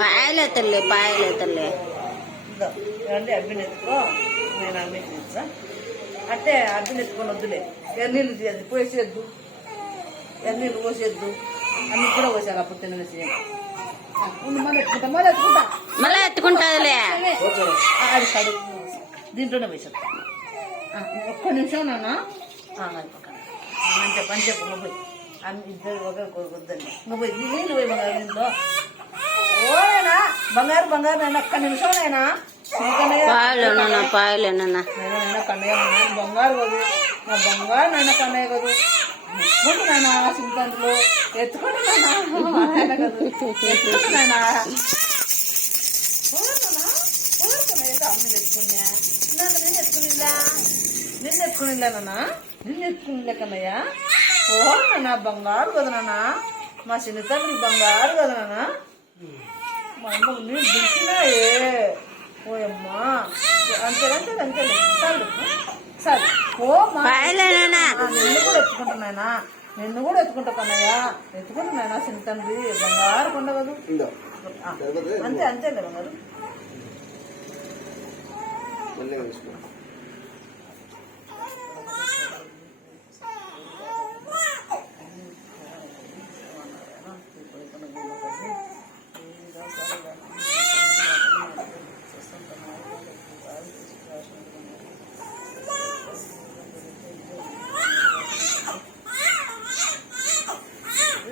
పాయలే తల్లి పాయలే తల్లి. ఏమంటే అబ్బిని ఎత్తుకో, నేను అన్నీ తీసా అంటే అబ్బిని ఎత్తుకొని వద్దులే. ఎన్నీళ్ళు తీయద్దు, పోసేద్దు, ఎన్నీళ్ళు పోసేద్దు, అన్ని కూడా పోసాను అప్పుడు తినేసి. మళ్ళీ ఎత్తుకుంటా, మళ్ళీ ఎత్తుకుంటా, మళ్ళీ ఎత్తుకుంటాదిలే. అది కడుగు దీంట్లోనే వేసేద్దా. ఒక్క నిమిషం నాన్న, మంచి పని చెప్పు. నువ్వు పోయి అన్ని ఇద్దరు ఒకరు వద్దండి. నువ్వు పోయి నీళ్ళు పోయి బంగారు దీంట్లో. ఓనా బంగారు బంగారు నాయన, ఒక్క నిమిషం నాయనా. పాయలేనన్నా పాయలేనన్నా. నేను కన్నయ్య బంగారు కదూ, నా బంగారు నాయన కన్నయ్య కదూ. ఎత్తుకుంటు నాయన సింతంలో, ఎత్తుకుంటు నాయన కదూ, ఎత్తుకుంటు నాయన. అమ్మని ఎత్తుకున్నా, నేను ఎత్తుకునిలా, నిన్ను ఎత్తుకునిలా నాన్న, నిన్ను ఎత్తుకునిలే కన్నయ్య. ఓ నాన్న బంగారు కదా నాన్న, మా చిన్న తల్లి బంగారు కదా నాన్న. మా అమ్మ నీళ్ళు దించినాయే. ఓయమ్మా అంతేనంటే అంతేలే, చాలు సరే. ఓ నిన్ను కూడా ఎత్తుకుంటున్నాయనా, నిన్ను కూడా ఎత్తుకుంటా కన్నయ్య, ఎత్తుకుంటున్నాయనా చిన్న తండ్రి బంగారు కొండ కదూ. అంతే అంతేలే బంగారు.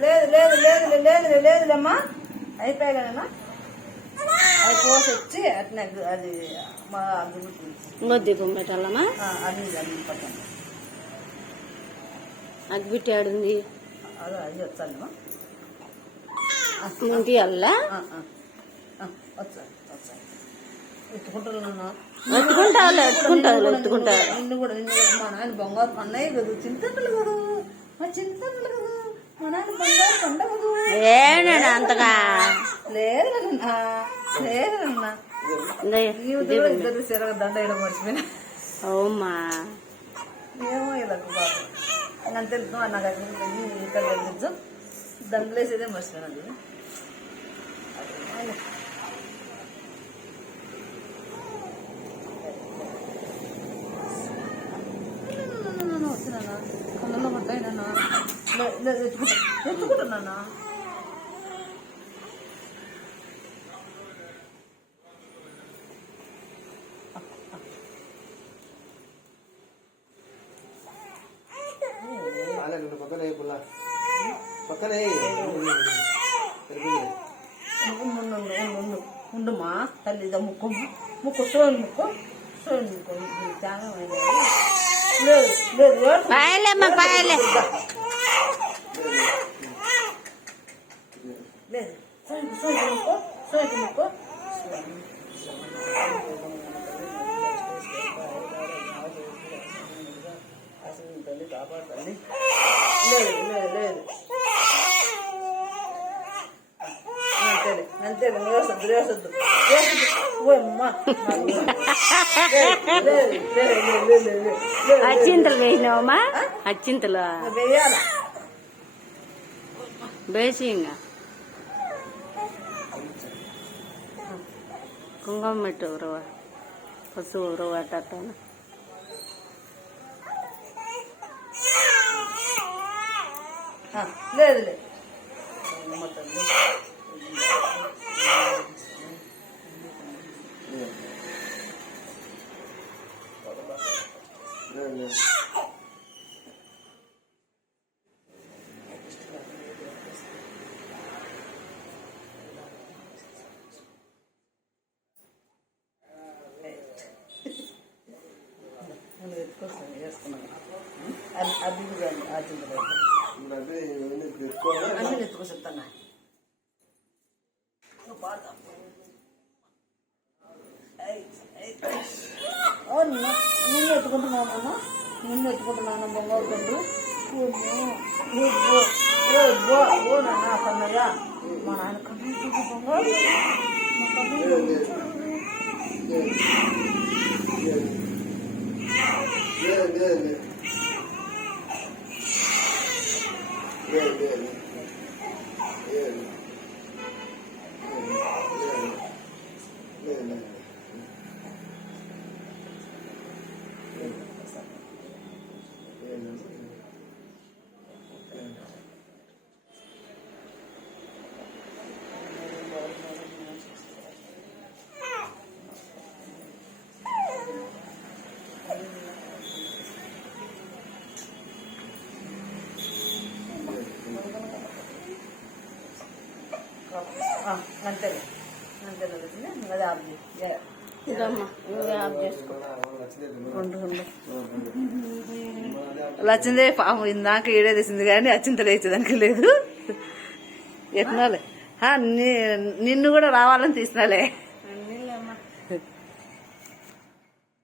లేదు లేదు లేదు లేదు లేదులేమ్మా, అయిపోయాలేనా. అది కోసి వచ్చి అట్నే అది మా గొద్ది పెట్టాలమ్మా. అది అది పట్టండి. అగ్గిపెట్టి ఆడుంది, అదే అది వచ్చానమ్మా. తీయాలా? వచ్చాను వచ్చాను. ఎత్తుకుంటున్నా, ఎత్తుకుంటావులే ఎత్తుకుంటావు ఎత్తుకుంటావు. నిన్ను కూడా మా నాయన బంగారు కన్నయ్య కదూ, చింతలు కదూ, మా చింతలు కదూ, మా నాయన బంగారు కొండ కదూ. ఏనా అంతగా లేదు లేదన్నా, ఇద్దరు సిరగ దండ వేయడం మర్చిపోయినా. అవుమా ఏమో ఇలాగ బాబు అంతే. నాకు ఇక్కడ వెళ్ళచ్చు, దండలేసేదే మర్చిపోయినది. వచ్చినా కళ్ళలో పడ్డాయినా, ఎత్తుకుంటున్నా. ఉండుమా తల్లి, ముక్కు ముక్కు సోని ముక్కు సోని ముక్కు త్యాగం. లేదు లేదు పాయలేమ్మా పాయలే. లేదు సోని సోని ముక్కు సోని ముక్కు. తల్లి కాపాడుతుంది. లేదు లేదు లేదు అంతేలే అంతేలే. వేసద్దు వేసద్దు ఓమ్మా. అచ్చింతలు వేసినావమ్మా? అచ్చింతలు వేయాల వేసి ఇంకా కుంకుమ పెట్టు ఉరవ, పసుపు ఉరవ అట్టాను. లేదు లేదు వేసుకున్నాను. అది అన్నీ ఎత్తుకో చెప్తాను. నిన్ను ఎత్తుకుంటున్నాను, నిన్ను ఎత్తుకుంటున్నాను బంగారు తండ్రి. ఓ నాన్న కన్నయ్య, మా నాయన కన్నయ్య బంగారు, మా కన్నయ్య. Yeah. అంతేలే అంతేలే అది ఆఫ్ చేయి. ఇదమ్మా నువ్వే ఆఫ్ చేసుకో. ఉండు ఉండు. లచ్చిందే పాము ఇందాక ఈడే తీసింది కానీ అచ్చింత లేచేదానికి లేదు. ఎట్నాలే నిన్ను కూడా రావాలని తీసినాలే. అమ్మా